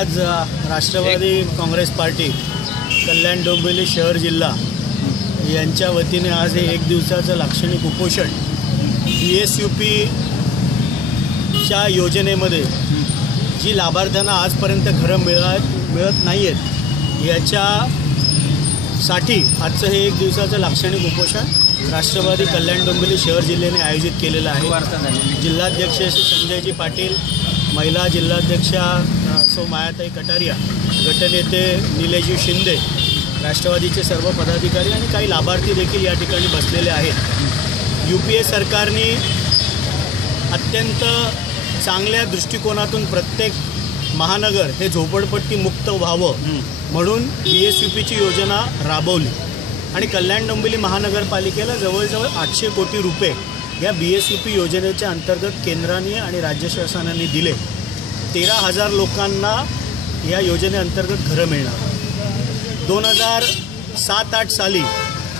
आज Rashtravadi Congress party Kalyan Dombivli शहर जिल्हा यांच्या वतीने आज हे एक दिवसाचं लाक्षणिक उपोषण बी एस यू पीच्या योजनेमध्ये जी लाभार्थ्यांना आजपर्यंत घरं मिळत मिळत नाही आहेत याच्यासाठी आजचं हे एक दिवसाचं लाक्षणिक उपोषण राष्ट्रवादी कल्याण डोंबिवली शहर जिल्ह्याने आयोजित केलेलं आहे. जिल्हाध्यक्ष श्री संजयजी पाटील महिला जिल्हाध्यक्षा सो मायाताई कटारिया गटनेते निलेजी शिंदे राष्ट्रवादीचे सर्व पदाधिकारी आणि काही लाभार्थी देखील या ठिकाणी बसलेले आहेत. यू पी ए सरकारने अत्यंत चांगल्या दृष्टिकोनातून प्रत्येक महानगर हे झोपडपट्टी मुक्त व्हावं म्हणून बी एस यू पीची योजना राबवली. आणि कल्याण डोंबिवली महानगरपालिकेला जवळजवळ आठशे कोटी रुपये या बी एस यू पी योजनेच्या अंतर्गत केंद्राने आणि राज्य शासनाने दिले. तेरा हजार लोकांना या योजनेअंतर्गत घरं मिळणार. दोन हजार सात आठ साली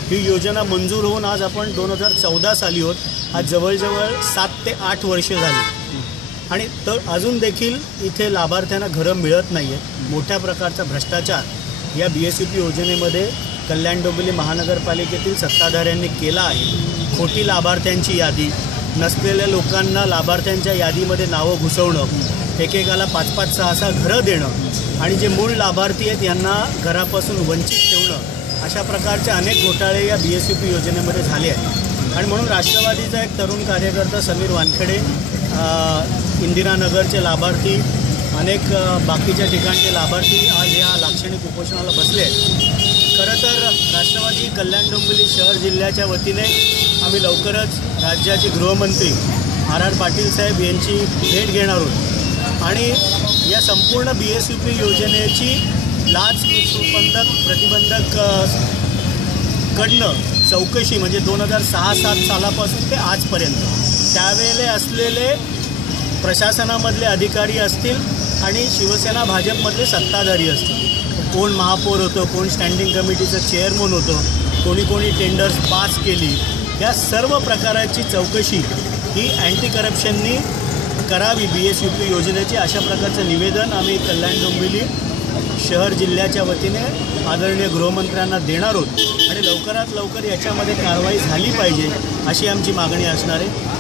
ही योजना मंजूर होऊन आज आपण दोन हजार चौदा साली होत आज जवळजवळ सात ते आठ वर्षे झाली. आणि तर अजून देखील इथे लाभार्थ्यांना घरं मिळत नाही आहेत मोठ्या प्रकारचा भ्रष्टाचार या बी एस यू पी योजनेमध्ये कल्याण डोंबिवली महानगरपालिकेतील सत्ताधाऱ्यांनी केला आहे. खोटी लाभार्थ्यांची यादी नसलेल्या लोकांना लाभार्थ्यांच्या यादीमध्ये नावं घुसवणं एकेकाला पाच पाच सहा सहा घरं देणं आणि जे मूळ लाभार्थी आहेत यांना घरापासून वंचित ठेवणं अशा प्रकारचे अनेक घोटाळे या बी एस यू पी योजनेमध्ये झाले आहेत. आणि म्हणून राष्ट्रवादीचा एक तरुण कार्यकर्ता समीर वानखेडे इंदिरानगरचे लाभार्थी अनेक बाकीच्या ठिकाणचे लाभार्थी आज या लाक्षणिक उपोषणाला बसले आहेत. खरं तर राष्ट्रवादी कल्याण डोंबिवली शहर जिल्ह्याच्या वतीने आम्ही लवकरच राज्याचे गृहमंत्री आर आर पाटील साहेब यांची भेट घेणार आहोत. आणि या संपूर्ण बी एस यू पी योजनेची लाच सुबंधक प्रतिबंधक कडनं चौकशी म्हणजे दोन हजार सहा सात सालापासून ते आजपर्यंत. त्यावेळेले असलेले प्रशासनामधले अधिकारी असतील आणि शिवसेना भाजपमधले सत्ताधारी असतील. कोण महापौर होतं कोण स्टँडिंग कमिटीचं चेअरमन होतं कोणी कोणी टेंडर्स पास केली या सर्व प्रकाराची चौकशी ही अँटी करप्शननी करावी बी एस यू पी योजनेची. अशा प्रकारचं निवेदन आम्ही कल्याण डोंबिवली शहर जिल्ह्याच्या वतीने आदरणीय गृहमंत्र्यांना देणार आहोत. आणि लवकरात लवकर याच्यामध्ये कारवाई झाली पाहिजे अशी आमची मागणी असणार आहे.